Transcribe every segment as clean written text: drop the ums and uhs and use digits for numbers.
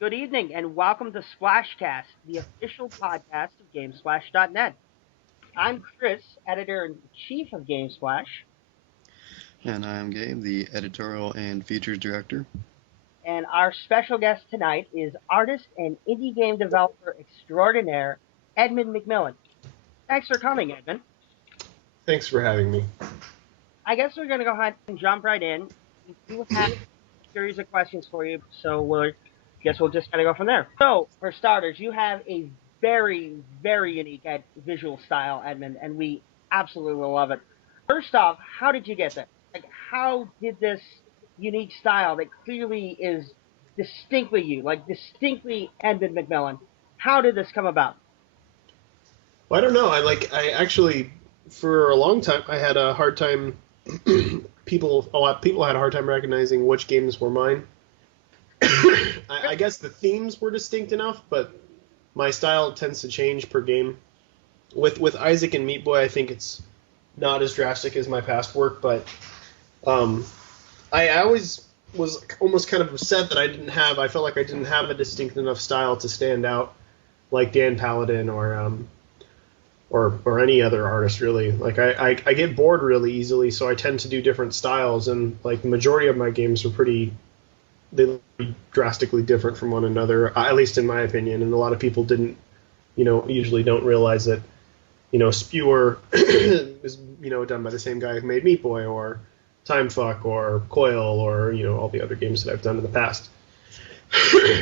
Good evening, and welcome to SplashCast, the official podcast of GameSplash.net. I'm Chris, editor-in-chief of GameSplash, And I'm Gabe, the editorial and features director. and our special guest tonight is artist and indie game developer extraordinaire, Edmund McMillen. Thanks for coming, Edmund. Thanks for having me. I guess we're going to go ahead and jump right in. We do have a series of questions for you, so we'll just kind of go from there. So, for starters, you have a very, very unique visual style, Edmund, and we absolutely love it. First off, how did you get there? Like, how did this unique style that clearly is distinctly you, like distinctly Edmund McMillen, how did this come about? Well, I don't know. I actually, for a long time, I had a hard time. A lot of people had a hard time recognizing which games were mine. I guess the themes were distinct enough, but my style tends to change per game. With Isaac and Meat Boy, I think it's not as drastic as my past work, but I always was almost kind of upset that I felt like I didn't have a distinct enough style to stand out like Dan Paladin or any other artist, really. Like, I get bored really easily, so I tend to do different styles, and like the majority of my games are they drastically different from one another, at least in my opinion, and a lot of people usually don't realize that, Spewer is, done by the same guy who made Meat Boy, or Time Fuck, or Coil, or, all the other games that I've done in the past,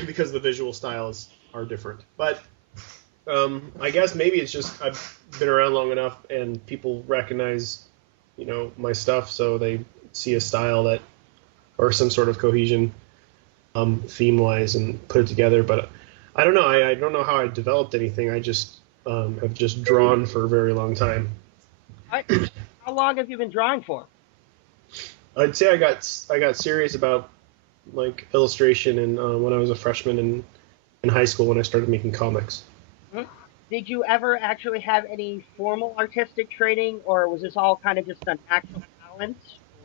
because the visual styles are different. But I guess maybe it's just I've been around long enough and people recognize, my stuff, so they see a style that, or some sort of cohesion, theme-wise, and put it together. But I don't know. I don't know how I developed anything. I just have just drawn for a very long time. How long have you been drawing for? I'd say I got serious about like illustration and when I was a freshman in high school when I started making comics. Did you ever actually have any formal artistic training, or was this all kind of just an actual talent?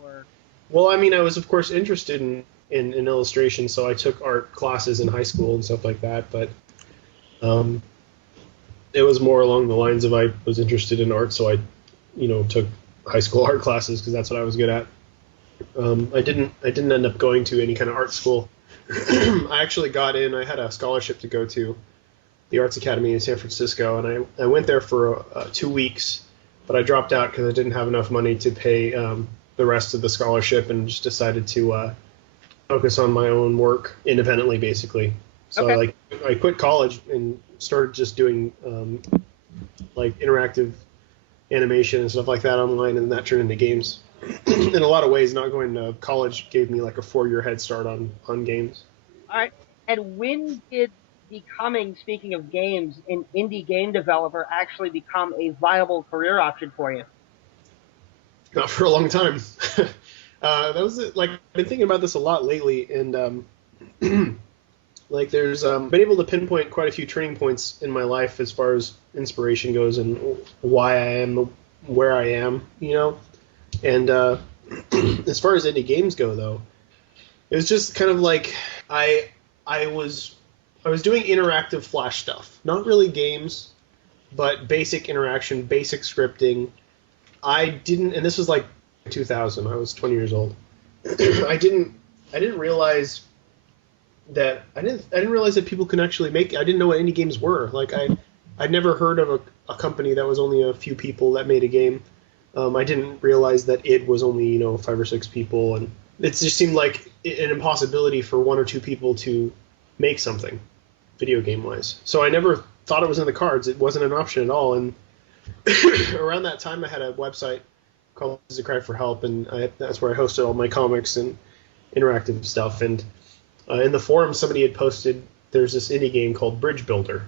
Or Well, I mean, I was of course interested in illustration, so I took art classes in high school and stuff like that. But it was more along the lines of I was interested in art, so I, took high school art classes because that's what I was good at. I didn't end up going to any kind of art school. I actually got in. I had a scholarship to go to the Arts Academy in San Francisco, and I went there for 2 weeks, but I dropped out because I didn't have enough money to pay the rest of the scholarship, and just decided to focus on my own work independently, basically. So Okay. I quit college and started just doing like interactive animation and stuff like that online, and that turned into games. In a lot of ways, not going to college gave me like a 4-year head start on games. All right. And when did speaking of games, an indie game developer actually become a viable career option for you? Not for a long time. That was it. Like, I've been thinking about this a lot lately, and like there's been able to pinpoint quite a few turning points in my life as far as inspiration goes and why I am where I am, And as far as indie games go, though, it was just kind of like I was doing interactive Flash stuff, not really games, but basic interaction, basic scripting. And this was like 2000. I was 20 years old. I didn't realize that I didn't realize that people can actually make. I didn't know what indie games were. Like I'd never heard of a company that was only a few people that made a game. I didn't realize that it was only 5 or 6 people, and it just seemed like an impossibility for 1 or 2 people to make something, video game wise. So I never thought it was in the cards. It wasn't an option at all. And around that time, I had a website called This Is a Cry for Help, and that's where I hosted all my comics and interactive stuff. And in the forum, somebody had posted there's this indie game called Bridge Builder,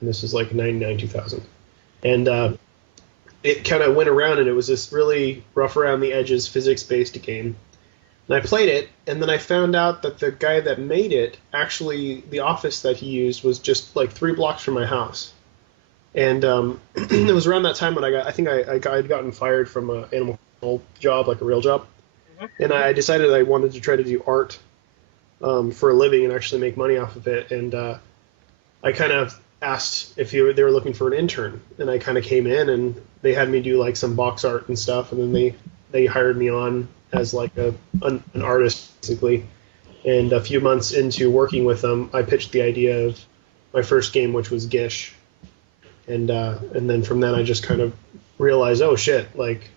and this is like 99, 2000, and it kind of went around, and it was this really rough around the edges physics-based game. And I played it, and then I found out that the guy that made it, actually, the office that he used was just like 3 blocks from my house. And it was around that time when I'd gotten fired from an animal control job, like a real job. And I decided I wanted to try to do art for a living and actually make money off of it. And I kind of asked if they were looking for an intern, and I kind of came in and they had me do like some box art and stuff, and then they hired me on as like an artist basically. And a few months into working with them, I pitched the idea of my first game, which was Gish, and then from then I just kind of realized, oh shit, like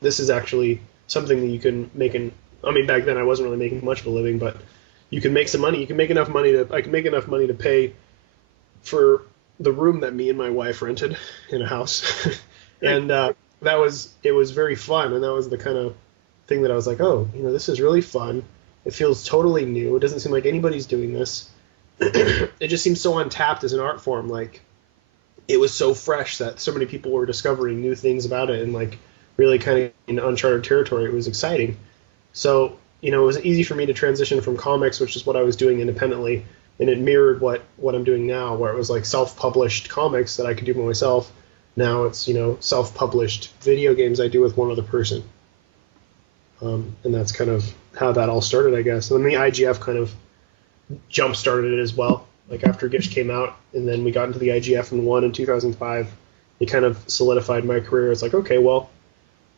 this is actually something that you can make. I mean, back then I wasn't really making much of a living, but you can make some money. You can make enough money I can make enough money to pay for the room that me and my wife rented in a house. And it was very fun, and that was the kind of thing that I was like, oh, this is really fun. It feels totally new. It doesn't seem like anybody's doing this. It just seems so untapped as an art form. Like, it was so fresh that so many people were discovering new things about it, and like really kind of in uncharted territory. It was exciting. So, it was easy for me to transition from comics, which is what I was doing independently, and it mirrored what I'm doing now, where it was like self-published comics that I could do by myself. Now it's, self-published video games I do with one other person. And that's kind of how that all started, I guess. And then the IGF kind of jump-started it as well. Like after Gish came out, and then we got into the IGF and won in 2005, it kind of solidified my career. It's like, okay, well,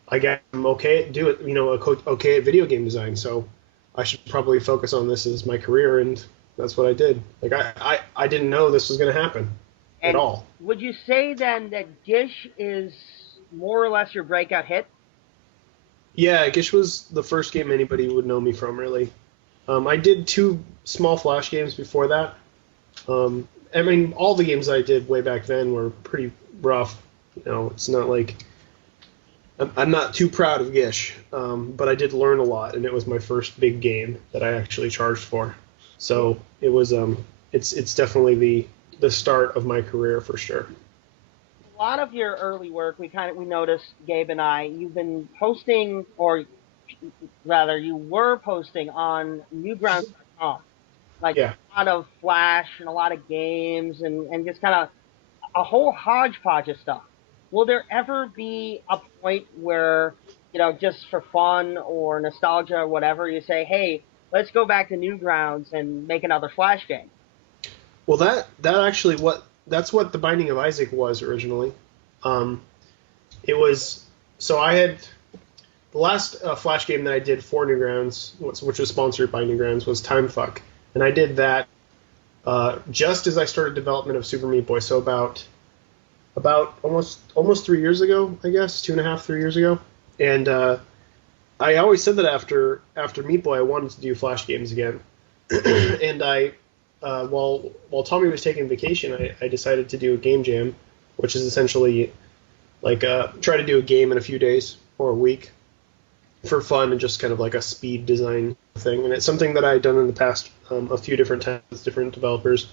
I guess I'm okay at okay at video game design, so I should probably focus on this as my career, and that's what I did. Like I didn't know this was going to happen at all. Would you say then that Gish is more or less your breakout hit? Yeah, Gish was the first game anybody would know me from, really. I did 2 small Flash games before that. I mean, all the games I did way back then were pretty rough. It's not like I'm not too proud of Gish, but I did learn a lot, and it was my first big game that I actually charged for. So it was it's definitely the start of my career for sure. A lot of your early work, we noticed, Gabe and I, you've been posting, or rather you were posting on Newgrounds.com. Like Yeah. a lot of Flash and a lot of games and just kind of a whole hodgepodge of stuff. Will there ever be a point where, just for fun or nostalgia or whatever, you say, hey, let's go back to Newgrounds and make another Flash game? Well, that actually that's what the Binding of Isaac was originally. It was, so I had, the last Flash game that I did for Newgrounds, which was sponsored by Newgrounds, was Timefuck. And I did that just as I started development of Super Meat Boy, so about almost 3 years ago, I guess, 2.5, 3 years ago. And I always said that after Meat Boy, I wanted to do Flash games again. And while Tommy was taking vacation, I decided to do a game jam, which is essentially like try to do a game in a few days or a week for fun and just kind of like a speed design thing. And it's something that I had done in the past a few different times with different developers.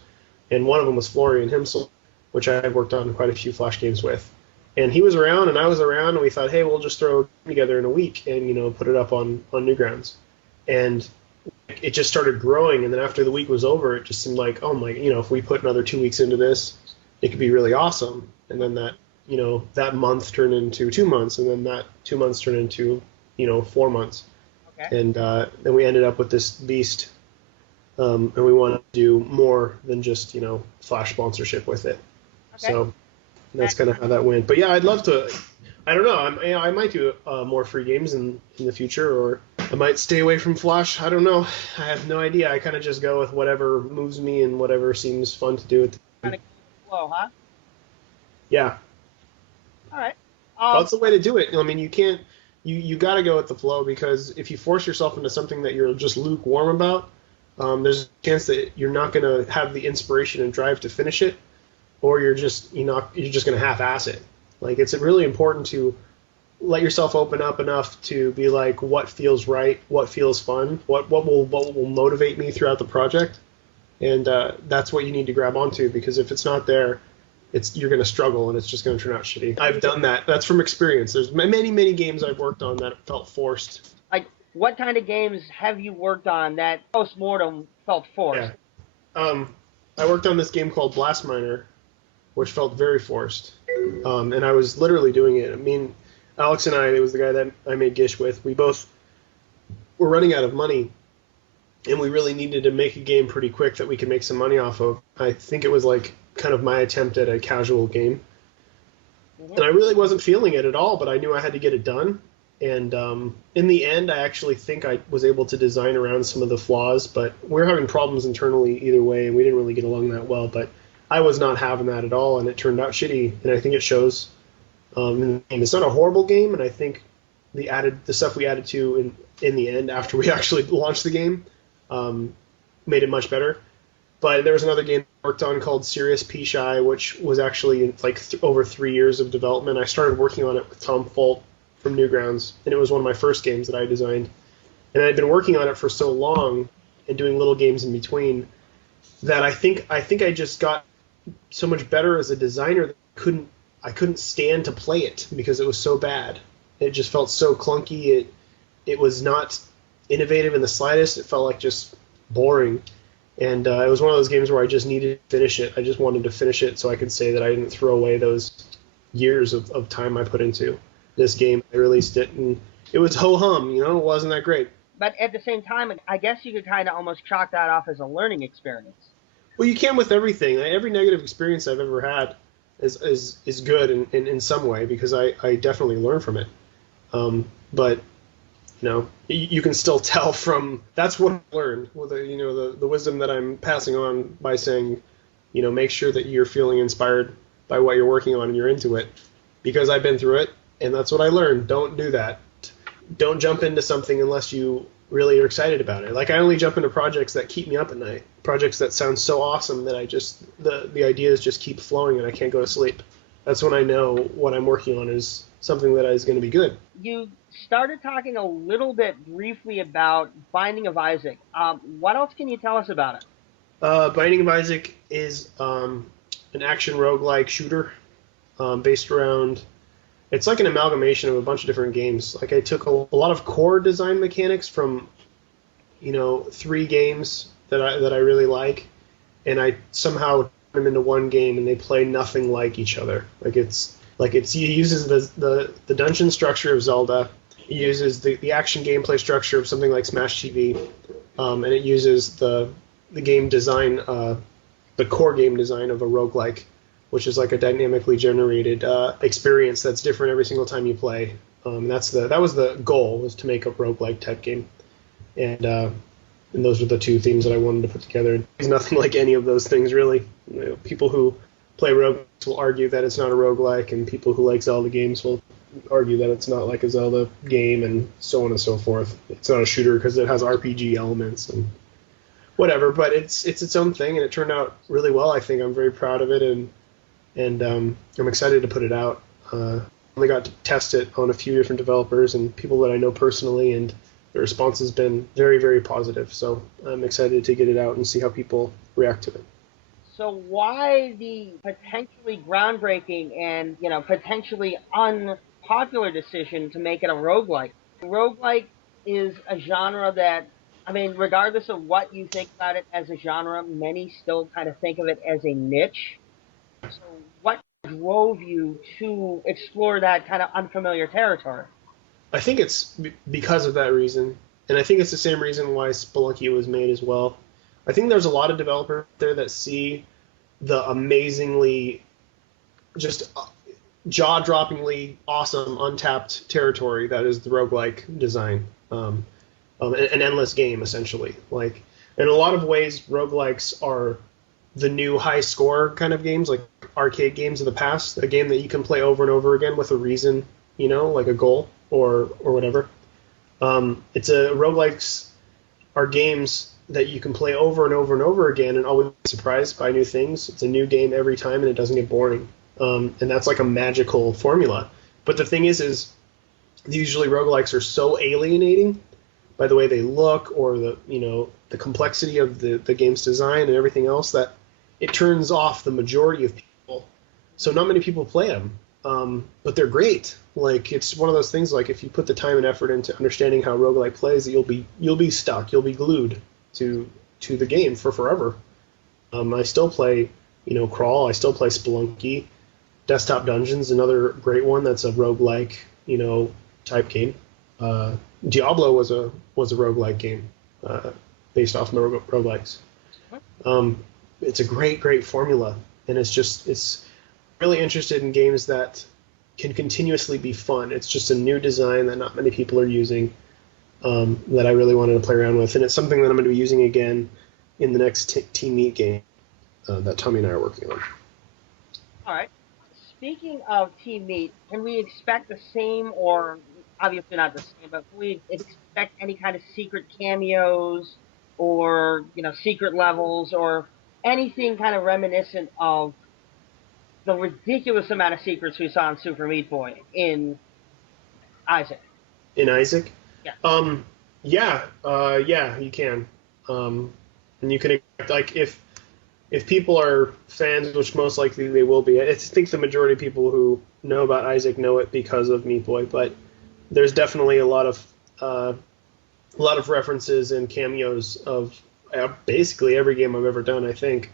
And one of them was Florian Himsel, which I had worked on quite a few Flash games with. And he was around and I was around, and we thought, hey, we'll just throw it together in a week and, put it up on Newgrounds. And it just started growing, and then after the week was over, it just seemed like, oh my, if we put another 2 weeks into this, it could be really awesome. And then that, that month turned into 2 months, and then that 2 months turned into, 4 months. Okay. And then we ended up with this beast, and we wanted to do more than just, Flash sponsorship with it. Okay. So that's kind of how that went. But yeah, I'd love to. I don't know. I might do more free games in the future, or I might stay away from Flash. I don't know. I have no idea. I kind of just go with whatever moves me and whatever seems fun to do. Kind of flow, huh? Yeah. All right. That's the way to do it. I mean, you can't. You got to go with the flow, because if you force yourself into something that you're just lukewarm about, there's a chance that you're not going to have the inspiration and drive to finish it, or you're just going to half-ass it. Like, it's really important to let yourself open up enough to be like, what feels right, what feels fun, what will motivate me throughout the project, and that's what you need to grab onto, because if it's not there, you're going to struggle and it's just going to turn out shitty. I've done that. That's from experience. There's many games I've worked on that felt forced. Like, what kind of games have you worked on that post-mortem felt forced? Yeah. I worked on this game called Blast Miner, which felt very forced. And I was literally doing it. I mean, Alex and I, it was the guy that I made Gish with, we both were running out of money and we really needed to make a game pretty quick that we could make some money off of. I think it was like kind of my attempt at a casual game. And I really wasn't feeling it at all, but I knew I had to get it done. And in the end, I actually think I was able to design around some of the flaws, but we were having problems internally either way, and we didn't really get along that well. But I was not having that at all, and it turned out shitty, and I think it shows. And it's not a horrible game, and I think the stuff we added to in the end after we actually launched the game made it much better. But there was another game I worked on called Serious P-Shy, which was actually like over 3 years of development. I started working on it with Tom Folt from Newgrounds, and it was one of my first games that I designed. And I'd been working on it for so long and doing little games in between that I think I just got so much better as a designer that I couldn't stand to play it because it was so bad. It just felt so clunky. It was not innovative in the slightest. It felt like just boring. And it was one of those games where I just needed to finish it. I just wanted to finish it so I could say that I didn't throw away those years of time I put into this game. I released it, and it was ho-hum, it wasn't that great. But at the same time, I guess you could kind of almost chalk that off as a learning experience. Well, you can with everything. Every negative experience I've ever had is good in some way because I definitely learn from it. But you can still tell from that's what I learned. The wisdom that I'm passing on by saying, make sure that you're feeling inspired by what you're working on and you're into it, because I've been through it, and that's what I learned. Don't do that. Don't jump into something unless you really are excited about it. Like I only jump into projects that keep me up at night, projects that sound so awesome that the ideas just keep flowing and I can't go to sleep. That's when I know what I'm working on is something that is going to be good. You started talking a little bit briefly about Binding of Issac. What else can you tell us about it? Binding of Issac is an action roguelike shooter based around... It's like an amalgamation of a bunch of different games. Like I took a lot of core design mechanics from, 3 games that I really like, and I somehow turn them into one game, and they play nothing like each other. It uses the dungeon structure of Zelda, it uses the action gameplay structure of something like Smash TV, and it uses the game design, the core game design of a roguelike, which is like a dynamically generated experience that's different every single time you play. That was the goal, was to make a roguelike type game, and those were the 2 themes that I wanted to put together. It's nothing like any of those things really. People who play roguelikes will argue that it's not a roguelike, and people who like Zelda games will argue that it's not like a Zelda game, and so on and so forth. It's not a shooter because it has RPG elements and whatever, but it's its own thing, and it turned out really well. I think I'm very proud of it, and I'm excited to put it out. I only got to test it on a few different developers and people that I know personally, and the response has been very, very positive. So I'm excited to get it out and see how people react to it. So why the potentially groundbreaking and, potentially unpopular decision to make it a roguelike? Roguelike is a genre that, regardless of what you think about it as a genre, many still kind of think of it as a niche. So what drove you to explore that kind of unfamiliar territory? I think it's because of that reason, and I think it's the same reason why Spelunky was made as well. I think there's a lot of developers there that see the amazingly, just jaw-droppingly awesome untapped territory that is the roguelike design, an endless game essentially. Like in a lot of ways, roguelikes are the new high score kind of games, like arcade games of the past, a game that you can play over and over again with a reason, like a goal or whatever. Roguelikes are games that you can play over and over and over again and always be surprised by new things. It's a new game every time and it doesn't get boring. And that's like a magical formula. But the thing is usually roguelikes are so alienating by the way they look or the complexity of the game's design and everything else that it turns off the majority of people. So not many people play them, but they're great. Like it's one of those things. Like if you put the time and effort into understanding how roguelike plays, you'll be stuck. You'll be glued to the game for forever. I still play Crawl. I still play Spelunky. Desktop Dungeon's another great one. That's a roguelike type game. Diablo was a roguelike game. based off roguelikes. It's a great formula, and it's really interested in games that can continuously be fun. It's just a new design that not many people are using, that I really wanted to play around with, and it's something that I'm going to be using again in the next Team Meat game that Tommy and I are working on. All right. Speaking of Team Meat, can we expect the same, or obviously not the same, but can we expect any kind of secret cameos or, secret levels or anything kind of reminiscent of the ridiculous amount of secrets we saw in Super Meat Boy in Isaac? In Isaac? Yeah. Yeah, you can. And you can, like, if people are fans, which most likely they will be, I think the majority of people who know about Isaac know it because of Meat Boy, but there's definitely a lot of references and cameos of basically every game I've ever done, I think,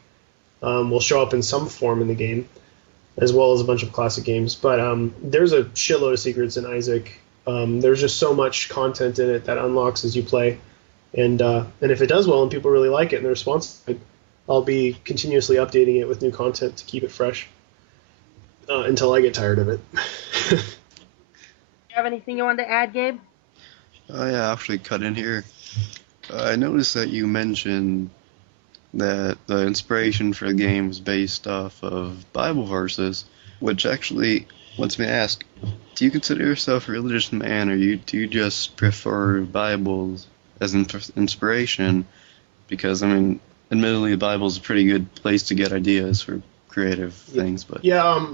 will show up in some form in the game, as well as a bunch of classic games. But there's a shitload of secrets in Isaac. There's just so much content in it that unlocks as you play. And if it does well and people really like it and the response, I'll be continuously updating it with new content to keep it fresh until I get tired of it. You have anything you wanted to add, Gabe? Yeah, actually cut in here. I noticed that you mentioned that the inspiration for the game was based off of Bible verses, which actually lets me ask, do you consider yourself a religious man, or do you just prefer Bibles as inspiration? Because, I mean, admittedly, the Bible is a pretty good place to get ideas for creative things, but... Yeah,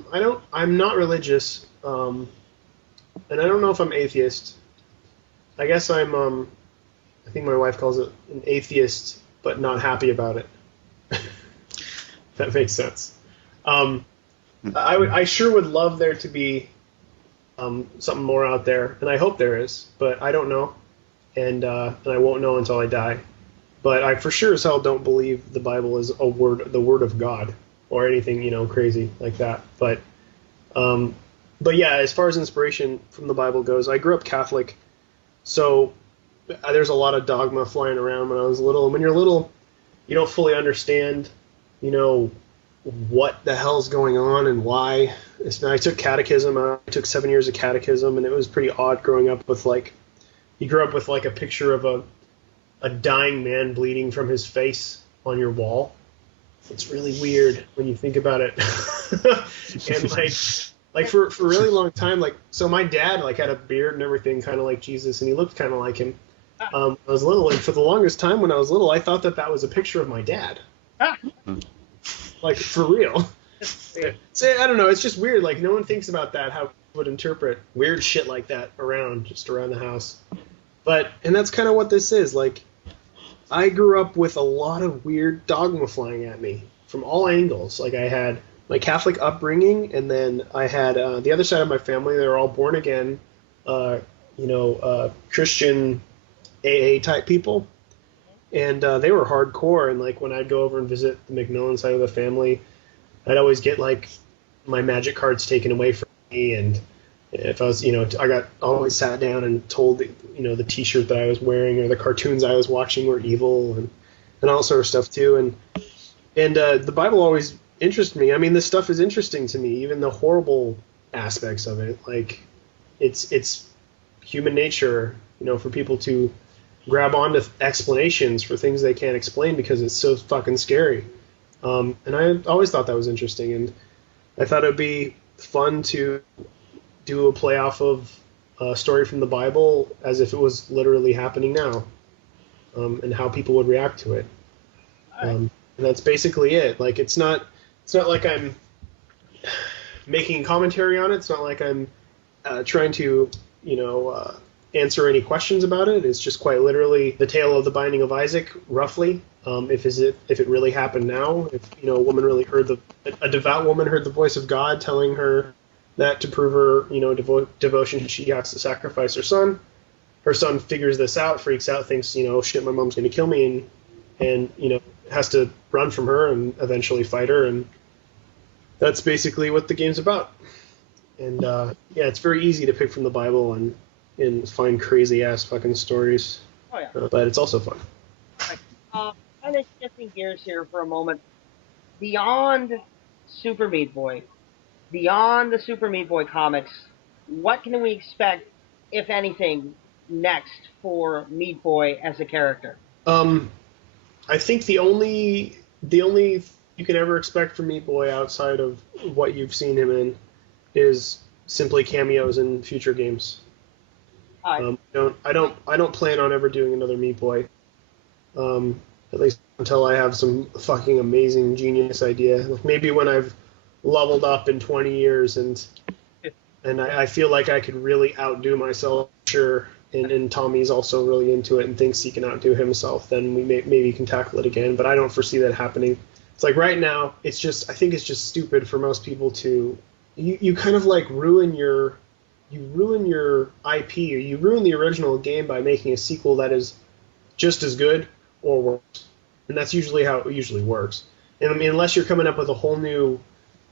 I'm not religious, and I don't know if I'm atheist. I guess I think my wife calls it an atheist, but not happy about it. That makes sense. I sure would love there to be something more out there, and I hope there is, but I don't know, and I won't know until I die. But I for sure as hell don't believe the Bible is the word of God, or anything crazy like that. But yeah, as far as inspiration from the Bible goes, I grew up Catholic, so there's a lot of dogma flying around when I was little. And when you're little, you don't fully understand, what the hell's going on and why. I took catechism. I took 7 years of catechism, and it was pretty odd growing up with you grew up with a picture of a dying man bleeding from his face on your wall. It's really weird when you think about it. And for a really long time, so my dad had a beard and everything, kind of like Jesus, and he looked kind of like him. I was little, and for the longest time when I was little, I thought that was a picture of my dad. For real. So, I don't know, it's just weird. No one thinks about that, how people would interpret weird shit like that around the house. And that's kind of what this is. I grew up with a lot of weird dogma flying at me from all angles. I had my Catholic upbringing, and then I had the other side of my family. They were all born again, Christian AA type people, and they were hardcore. And when I'd go over and visit the McMillen side of the family, I'd always get my magic cards taken away from me, and if I was, I got always sat down and told, the T-shirt that I was wearing or the cartoons I was watching were evil, and all sort of stuff too. And the Bible always interested me. I mean, this stuff is interesting to me, even the horrible aspects of it. It's human nature, for people to grab onto explanations for things they can't explain because it's so fucking scary. And I always thought that was interesting, and I thought it would be fun to do a play off of a story from the Bible as if it was literally happening now, and how people would react to it. And that's basically it. It's not like I'm making commentary on it. It's not like I'm trying to, answer any questions about it. It's just quite literally the tale of the Binding of Isaac, roughly. If it really happened now, if a devout woman heard the voice of God telling her that to prove her, devotion, she has to sacrifice her son. Her son figures this out, freaks out, thinks, shit, my mom's going to kill me, and has to run from her and eventually fight her, and that's basically what the game's about. And yeah, it's very easy to pick from the Bible and find crazy ass fucking stories. Oh yeah. But it's also fun. Kind of shifting gears here for a moment. Beyond Super Meat Boy, beyond the Super Meat Boy comics, what can we expect, if anything, next for Meat Boy as a character? Um, I think the only you can ever expect from Meat Boy outside of what you've seen him in is simply cameos in future games. I don't plan on ever doing another Meat Boy. At least until I have some fucking amazing genius idea. Like maybe when I've leveled up in 20 years and I feel like I could really outdo myself, sure. And Tommy's also really into it and thinks he can outdo himself. Then we maybe can tackle it again. But I don't foresee that happening. It's like right now, I think it's just stupid for most people to you kind of like ruin your IP, or you ruin the original game by making a sequel that is just as good or worse. And that's usually how it usually works. And I mean, unless you're coming up with a whole new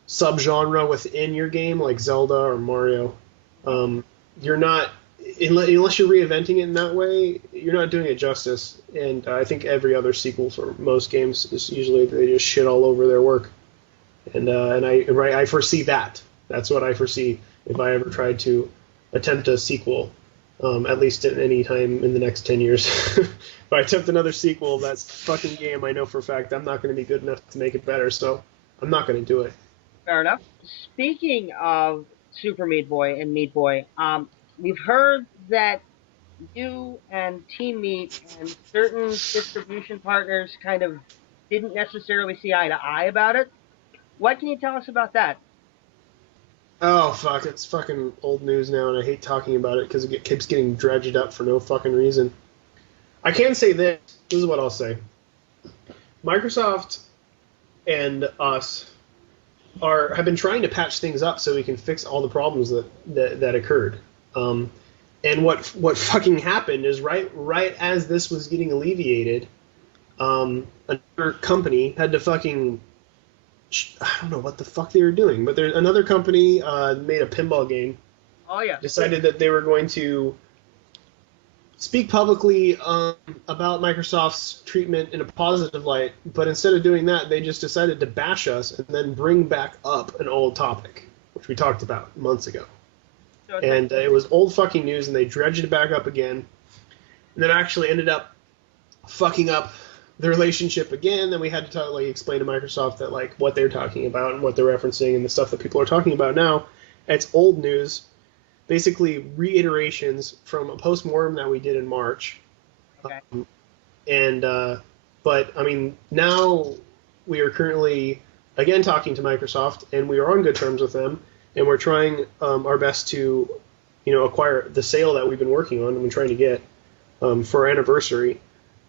subgenre within your game, like Zelda or Mario, you're not, unless you're reinventing it in that way, you're not doing it justice. And I think every other sequel for most games is usually they just shit all over their work. And I foresee that. That's what I foresee if I ever tried to attempt a sequel, at least at any time in the next 10 years. If I attempt another sequel of that fucking game, I know for a fact I'm not going to be good enough to make it better, so I'm not going to do it. Fair enough. Speaking of Super Meat Boy and Meat Boy, we've heard that you and Team Meat and certain distribution partners kind of didn't necessarily see eye to eye about it. What can you tell us about that? Oh, fuck, it's fucking old news now, and I hate talking about it because it keeps getting dredged up for no fucking reason. I can say this. This is what I'll say. Microsoft and us have been trying to patch things up so we can fix all the problems that occurred. And what fucking happened is right as this was getting alleviated, another company had to fucking, I don't know what the fuck they were doing, but there's another company made a pinball game. Oh yeah. Decided that they were going to speak publicly about Microsoft's treatment in a positive light, but instead of doing that, they just decided to bash us and then bring back up an old topic, which we talked about months ago. And it was old fucking news, and they dredged it back up again, and then actually ended up fucking up the relationship again. Then we had to explain to Microsoft that like what they're talking about and what they're referencing and the stuff that people are talking about now. It's old news. Basically reiterations from a post-mortem that we did in March. Okay. But I mean, now we are currently again talking to Microsoft, and we are on good terms with them, and we're trying our best to, acquire the sale that we've been working on and we're trying to get for our anniversary.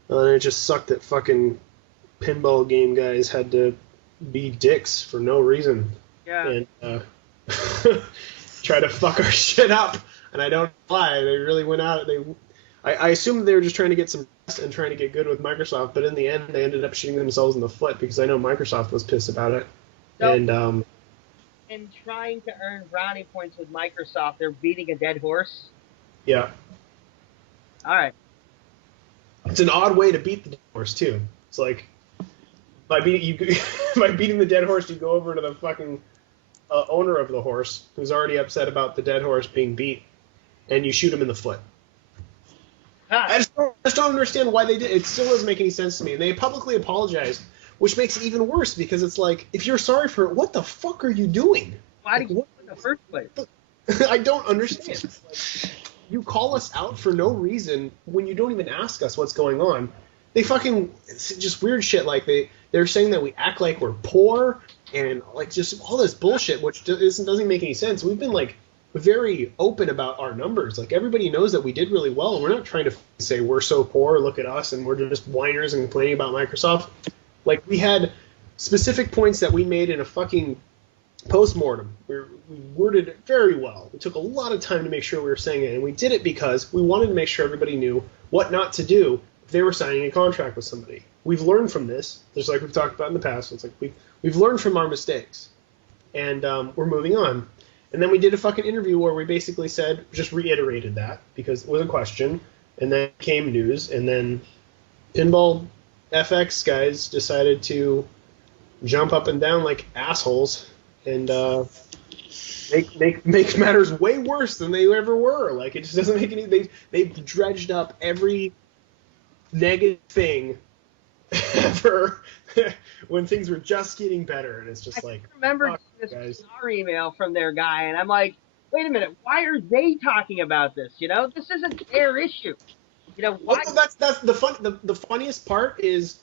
And it just sucked that fucking pinball game guys had to be dicks for no reason. Yeah. And try to fuck our shit up, and I don't lie. They really went out. I assumed they were just trying to get some rest and trying to get good with Microsoft, but in the end, they ended up shooting themselves in the foot because I know Microsoft was pissed about it. So, and in trying to earn brownie points with Microsoft, they're beating a dead horse. yeah, All right. it's an odd way to beat the dead horse too. It's like by beating the dead horse, you go over to the fucking owner of the horse, who's already upset about the dead horse being beat, and you shoot him in the foot. I just don't understand why they did it. It still doesn't make any sense to me. And they publicly apologized, which makes it even worse because it's like, if you're sorry for it, what the fuck are you doing? Why did you do it in the first place? I don't understand. Like, you call us out for no reason when you don't even ask us what's going on. They fucking, it's just weird shit. Like they're saying that we act like we're poor and like just all this bullshit, which doesn't make any sense. We've been like very open about our numbers. Like everybody knows that we did really well. And we're not trying to say we're so poor, look at us, and we're just whiners and complaining about Microsoft. Like we had specific points that we made in a fucking post-mortem. We worded it very well. We took a lot of time to make sure we were saying it, and we did it because we wanted to make sure everybody knew what not to do if they were signing a contract with somebody. We've learned from this, just like we've talked about in the past. It's like we've learned from our mistakes, and we're moving on. And then we did a fucking interview where we basically said, just reiterated that, because it was a question, and then came news, and then pinball FX guys decided to jump up and down like assholes and make matters way worse than they ever were. Like, it just doesn't make any. They've dredged up every negative thing ever when things were just getting better, and it's just like. I remember this bizarre email from their guy, and I'm like, wait a minute, why are they talking about this? You know, this isn't their issue. You know, why? Well, that's the fun. The funniest part is.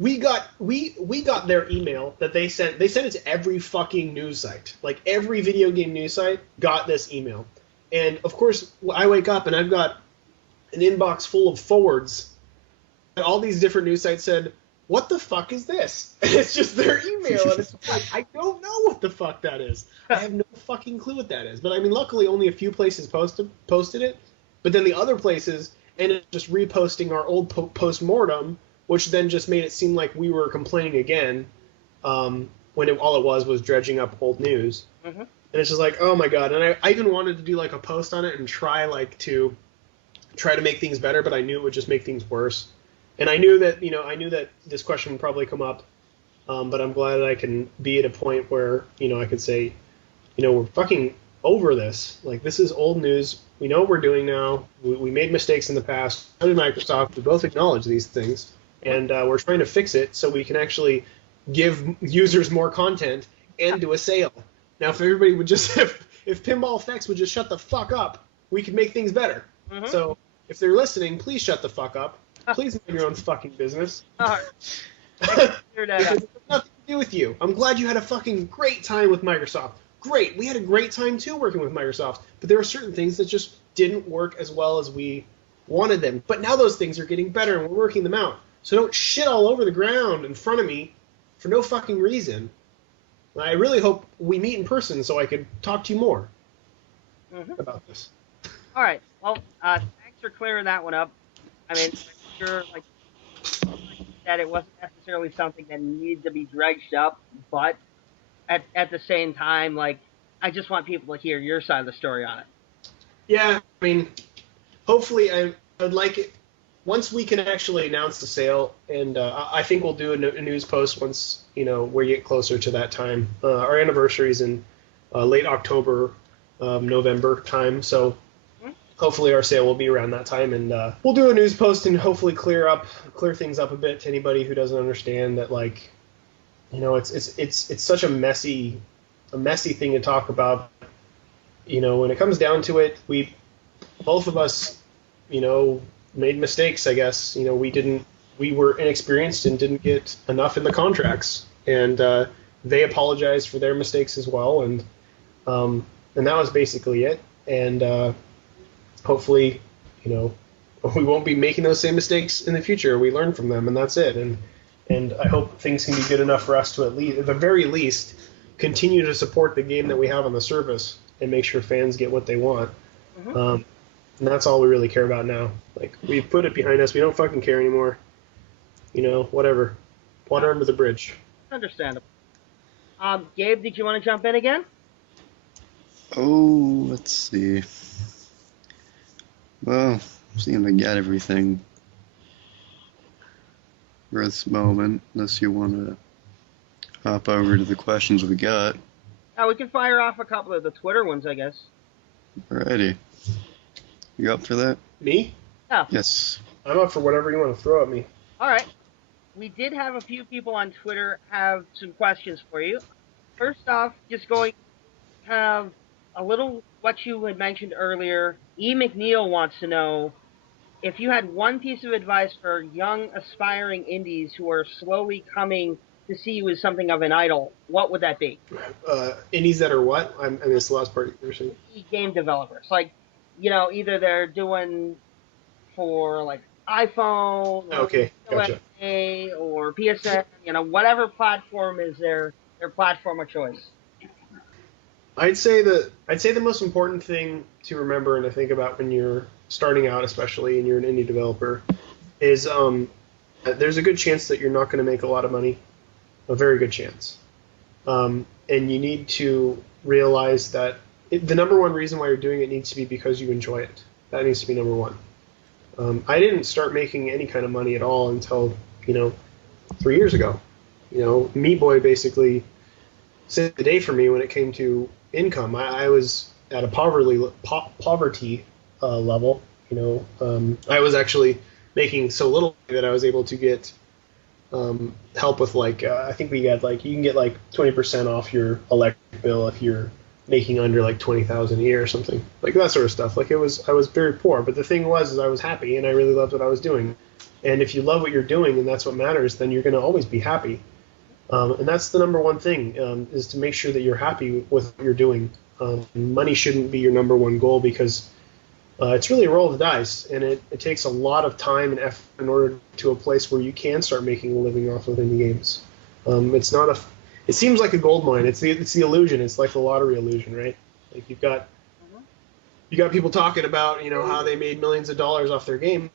We got their email that they sent. They sent it to every fucking news site. Like, every video game news site got this email. And of course, I wake up and I've got an inbox full of forwards. And all these different news sites said, "What the fuck is this?" And it's just their email, and it's like, I don't know what the fuck that is. I have no fucking clue what that is. But I mean, luckily, only a few places posted it. But then the other places ended up just reposting our old post-mortem, which then just made it seem like we were complaining again, when all it was dredging up old news. Mm-hmm. And it's just like, oh my god. And I even wanted to do like a post on it and try to make things better, but I knew it would just make things worse. And I knew that this question would probably come up, but I'm glad that I can be at a point where, I could say, we're fucking over this. Like, this is old news. We know what we're doing now. We made mistakes in the past. So did Microsoft. We both acknowledge these things. And we're trying to fix it so we can actually give users more content and do a sale. Now, if everybody would just, if Pinball Effects would just shut the fuck up, we could make things better. Mm-hmm. So, if they're listening, please shut the fuck up. Please mind your own fucking business. It has nothing to do with you. I'm glad you had a fucking great time with Microsoft. Great. We had a great time, too, working with Microsoft. But there were certain things that just didn't work as well as we wanted them. But now those things are getting better, and we're working them out. So don't shit all over the ground in front of me for no fucking reason. I really hope we meet in person so I could talk to you more about this. All right. Well, thanks for clearing that one up. I mean, I'm sure, like that, it wasn't necessarily something that needed to be dredged up, but at the same time, like, I just want people to hear your side of the story on it. Yeah, I mean, hopefully I'd like it. Once we can actually announce the sale, and I think we'll do a news post once, we get closer to that time. Our anniversary is in late October, November time, so hopefully our sale will be around that time, and we'll do a news post and hopefully clear things up a bit to anybody who doesn't understand that, like, it's such a messy thing to talk about. When it comes down to it, both of us, made mistakes, I guess. We were inexperienced and didn't get enough in the contracts, and they apologized for their mistakes as well, and that was basically it. And hopefully, we won't be making those same mistakes in the future. We learn from them, and that's it. And I hope things can be good enough for us to at the very least, continue to support the game that we have on the service and make sure fans get what they want. Mm-hmm. And that's all we really care about now. Like, we've put it behind us. We don't fucking care anymore. Whatever. Water under the bridge. Understandable. Gabe, did you want to jump in again? Oh, let's see. Well, seeing I got everything for this moment, unless you want to hop over to the questions we got. We can fire off a couple of the Twitter ones, I guess. Alrighty. You up for that? Me? Yeah. Yes. I'm up for whatever you want to throw at me. All right. We did have a few people on Twitter have some questions for you. First off, just going to have a little what you had mentioned earlier. E. McNeil wants to know if you had one piece of advice for young, aspiring indies who are slowly coming to see you as something of an idol, what would that be? Indies that are what? I missed the last part you were saying. Game developers. Like, either they're doing for, like, iPhone, or okay, gotcha. or PSN, whatever platform is their platform of choice. I'd say the most important thing to remember and to think about when you're starting out, especially and you're an indie developer, is there's a good chance that you're not going to make a lot of money, a very good chance, and you need to realize that the number one reason why you're doing it needs to be because you enjoy it. That needs to be number one. I didn't start making any kind of money at all until 3 years ago. Meat Boy basically saved the day for me when it came to income. I was at a poverty level. I was actually making so little that I was able to get help with I think we got you can get 20% off your electric bill if you're making under $20,000 a year or something, that sort of stuff. I was very poor, but the thing is I was happy and I really loved what I was doing. And if you love what you're doing and that's what matters, then you're going to always be happy. And that's the number one thing, is to make sure that you're happy with what you're doing. Money shouldn't be your number one goal because it's really a roll of the dice, and it takes a lot of time and effort in order to a place where you can start making a living off of indie games. It seems like a gold mine. It's the illusion. It's like the lottery illusion, right? You've got people talking about how they made millions of dollars off their game,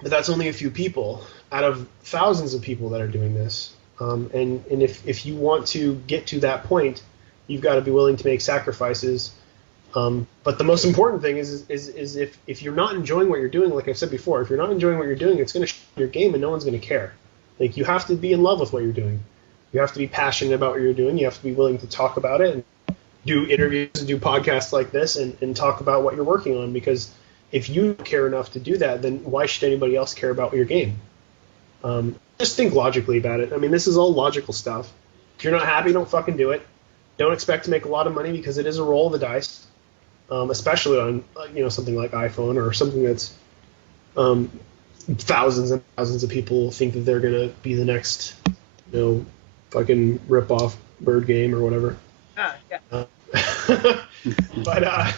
but that's only a few people out of thousands of people that are doing this. And if you want to get to that point, you've got to be willing to make sacrifices. But the most important thing is if you're not enjoying what you're doing, like I've said before, if you're not enjoying what you're doing, it's going to show your game and no one's going to care. You have to be in love with what you're doing. You have to be passionate about what you're doing. You have to be willing to talk about it and do interviews and do podcasts like this and talk about what you're working on, because if you care enough to do that, then why should anybody else care about your game? Just think logically about it. I mean, this is all logical stuff. If you're not happy, don't fucking do it. Don't expect to make a lot of money because it is a roll of the dice, especially on something like iPhone or something that's thousands and thousands of people think that they're gonna be the next fucking rip off bird game or whatever. Yeah. But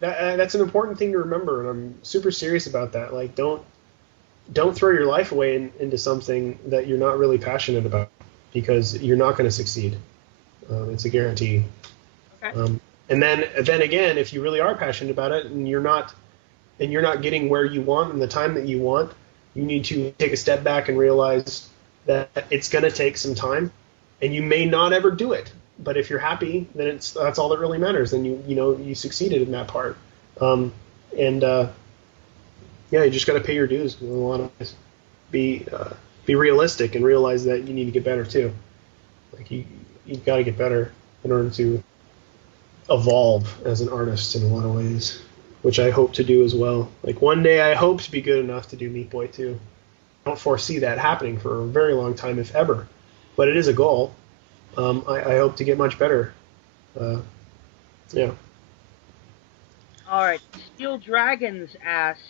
that's an important thing to remember, and I'm super serious about that. Don't throw your life away into something that you're not really passionate about, because you're not going to succeed. It's a guarantee. Okay. And then again, if you really are passionate about it and you're not getting where you want in the time that you want, you need to take a step back and realize that it's going to take some time, and you may not ever do it. But if you're happy, then that's all that really matters. Then you succeeded in that part. Yeah, you just got to pay your dues. A lot of ways. Be realistic and realize that you need to get better too. You've got to get better in order to evolve as an artist in a lot of ways, which I hope to do as well. One day I hope to be good enough to do Meat Boy 2. I don't foresee that happening for a very long time, if ever, but it is a goal. I hope to get much better. Yeah. All right. Steel Dragons asks.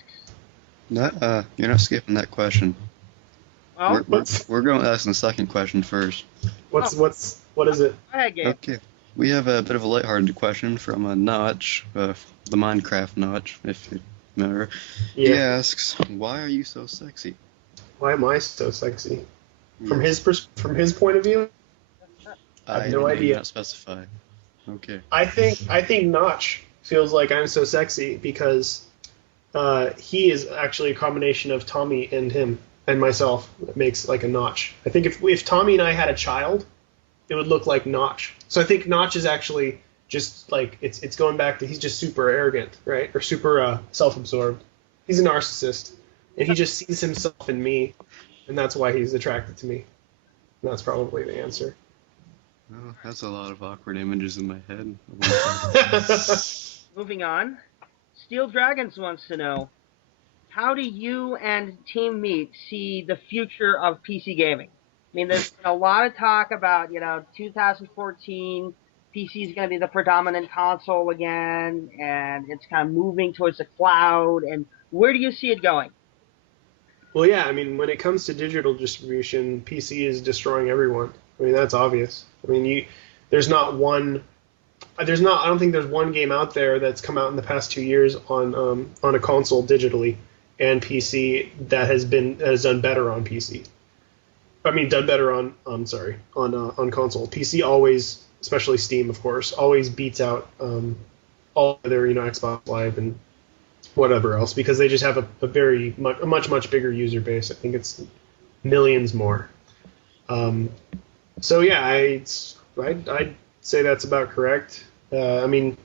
You're not skipping that question. Oh, We're going to ask the second question first. What is it? Go ahead, Gabe. Okay. We have a bit of a lighthearted question from a Notch, the Minecraft Notch, if you remember. Yeah. He asks, "Why are you so sexy?" Why am I so sexy? Yes. From his point of view? I have no idea. Not specify. Okay. I think Notch feels like I'm so sexy because he is actually a combination of Tommy and him and myself that makes a Notch. I think if Tommy and I had a child, it would look like Notch. So I think Notch is actually just it's going back to he's just super arrogant, right? Or super self-absorbed. He's a narcissist, and he just sees himself in me, and that's why he's attracted to me. And that's probably the answer. Oh, that's a lot of awkward images in my head. Moving on. Steel Dragons wants to know, how do you and Team Meat see the future of PC gaming? I mean, there's been a lot of talk about, 2014, PC is going to be the predominant console again, and it's kind of moving towards the cloud, and where do you see it going? Well, yeah, I mean, when it comes to digital distribution, PC is destroying everyone. I mean, that's obvious. I mean, I don't think there's one game out there that's come out in the past 2 years on a console digitally and PC that has done better on PC. I mean, done better on console. PC always, especially Steam, of course, always beats out all other Xbox Live and whatever else, because they just have a much bigger user base. I think it's millions more. So yeah, I'd say that's about correct. I mean,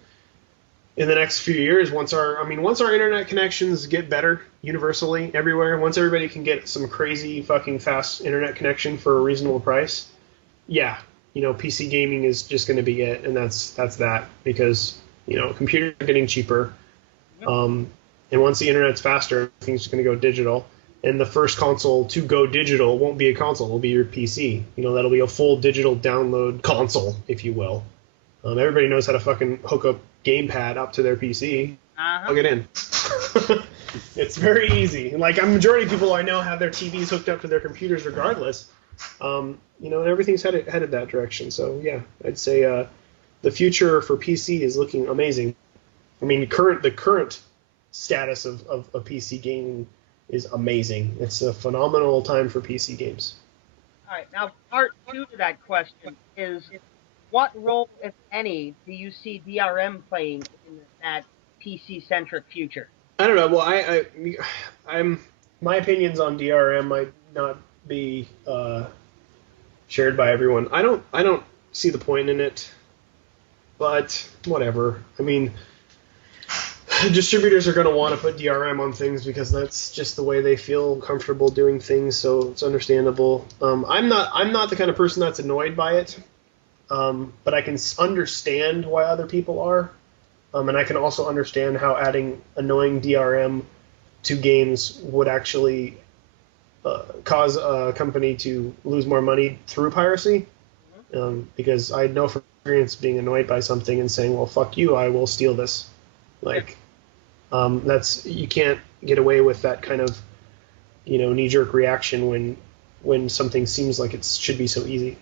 in the next few years, once our internet connections get better, universally everywhere, once everybody can get some crazy fucking fast internet connection for a reasonable price, yeah, PC gaming is just going to be it, and that's that, because computers are getting cheaper, and once the internet's faster, things are going to go digital. And the first console to go digital won't be a console; it'll be your PC. That'll be a full digital download console, if you will. Everybody knows how to fucking hook a gamepad up to their PC. Plug it in. It's very easy. And a majority of people I know have their TVs hooked up to their computers regardless. And everything's headed that direction. So yeah, I'd say the future for PC is looking amazing. I mean, the current status of PC gaming is amazing. It's a phenomenal time for PC games. All right, now part 2 to that question is, what role, if any, do you see DRM playing in that PC-centric future? I don't know. Well, I'm my opinions on DRM might not be shared by everyone. I don't see the point in it, but whatever. I mean, distributors are going to want to put DRM on things because that's just the way they feel comfortable doing things, so it's understandable. I'm not the kind of person that's annoyed by it, but I can understand why other people are, and I can also understand how adding annoying DRM to games would actually cause a company to lose more money through piracy, because I know from experience being annoyed by something and saying, well, fuck you, I will steal this. You can't get away with that kind of, knee-jerk reaction when something seems like it should be so easy.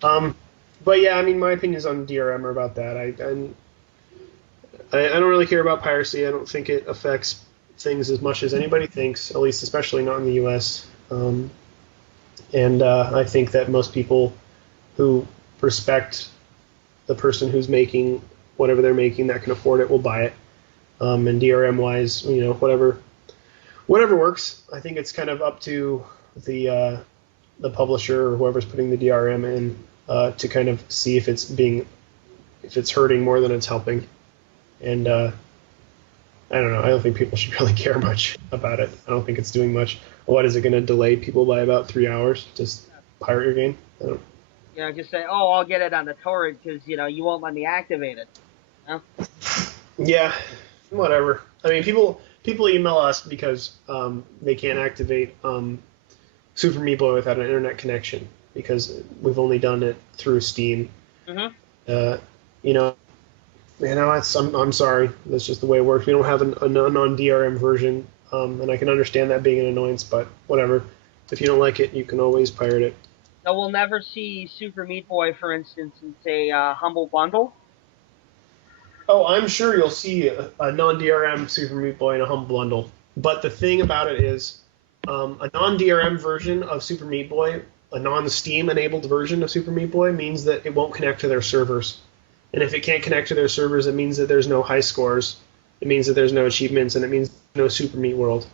But yeah, I mean, my opinions on DRM are about that. I don't really care about piracy. I don't think it affects things as much as anybody thinks, at least especially not in the U.S. And I think that most people who respect the person who's making whatever they're making that can afford it will buy it. And DRM-wise, whatever works. I think it's kind of up to the publisher or whoever's putting the DRM in to kind of see if it's hurting more than it's helping. And I don't know. I don't think people should really care much about it. I don't think it's doing much. What is it going to delay people by about 3 hours? Just pirate your game? I don't. Just say, oh, I'll get it on the torrent because you won't let me activate it. Yeah. Whatever. I mean, people email us because they can't activate Super Meat Boy without an internet connection because we've only done it through Steam. I'm sorry. That's just the way it works. We don't have a non-DRM version, and I can understand that being an annoyance, but whatever. If you don't like it, you can always pirate it. So we'll never see Super Meat Boy, for instance, in, say, Humble Bundle? Oh, I'm sure you'll see a non-DRM Super Meat Boy in a Humble Bundle. But the thing about it is, a non-DRM version of Super Meat Boy, a non-Steam-enabled version of Super Meat Boy, means that it won't connect to their servers. And if it can't connect to their servers, it means that there's no high scores, it means that there's no achievements, and it means no Super Meat World,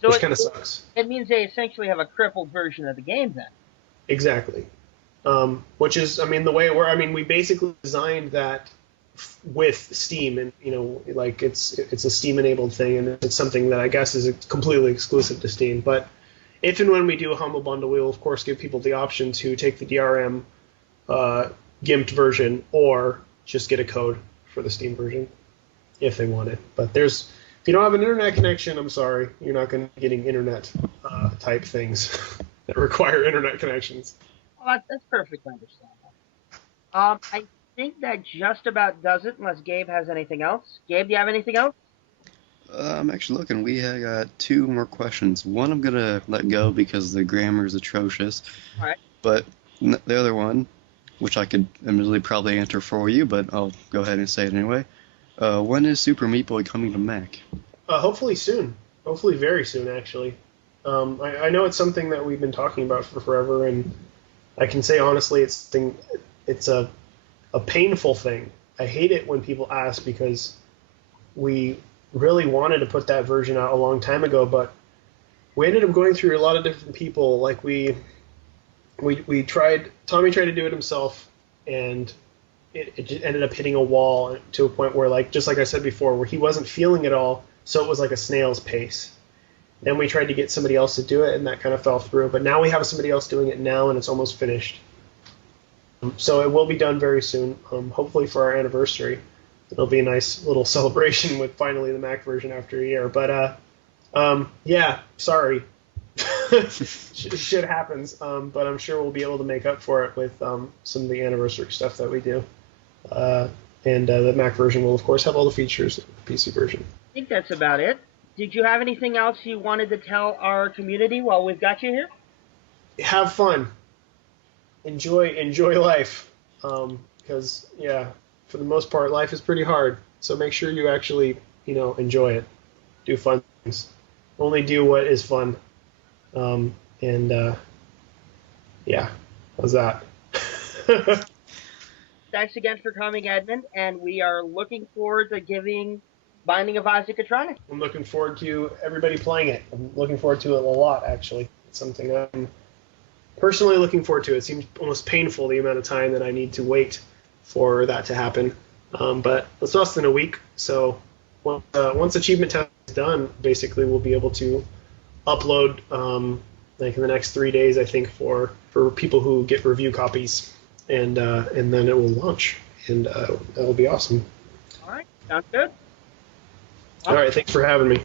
which kind of sucks. It means they essentially have a crippled version of the game then. Exactly. Which is, I mean, the way we basically designed that with Steam, and it's a Steam-enabled thing, and it's something that I guess is completely exclusive to Steam. But if and when we do a Humble Bundle, we will of course give people the option to take the DRM gimped version, or just get a code for the Steam version if they want it. But if you don't have an internet connection, I'm sorry, you're not going to be getting internet type things that require internet connections. Well, that's perfectly understandable. I think that just about does it, unless Gabe has anything else. Gabe, do you have anything else? I'm actually looking. We have got 2 more questions. One I'm going to let go because the grammar is atrocious. All right. But the other one, which I could admittedly probably answer for you, but I'll go ahead and say it anyway. When is Super Meat Boy coming to Mac? Hopefully soon. Hopefully very soon, actually. I know it's something that we've been talking about for forever, and I can say honestly it's a painful thing. I hate it when people ask because we really wanted to put that version out a long time ago, but we ended up going through a lot of different people. Like we tried, Tommy tried to do it himself, and it just ended up hitting a wall to a point where, just like I said before, where he wasn't feeling it all, so it was like a snail's pace. Then we tried to get somebody else to do it, and that kind of fell through. But now we have somebody else doing it now, and it's almost finished. So it will be done very soon, hopefully for our anniversary. It'll be a nice little celebration with finally the Mac version after a year. But yeah, sorry. Shit happens, but I'm sure we'll be able to make up for it with some of the anniversary stuff that we do. And the Mac version will, of course, have all the features of the PC version. I think that's about it. Did you have anything else you wanted to tell our community while we've got you here? Have fun. Enjoy life. Because, yeah, for the most part, life is pretty hard. So make sure you actually, enjoy it. Do fun things. Only do what is fun. Yeah, how's that? Thanks again for coming, Edmund, and we are looking forward to giving Binding of Isaac a try. I'm looking forward to everybody playing it. I'm looking forward to it a lot, actually. It's something I'm personally looking forward to. It seems almost painful the amount of time that I need to wait for that to happen. But it's less than a week, so once achievement test is done, basically we'll be able to upload like in the next 3 days, I think, for people who get review copies, and then it will launch, and that'll be awesome. All right, sounds good. All right, thanks for having me.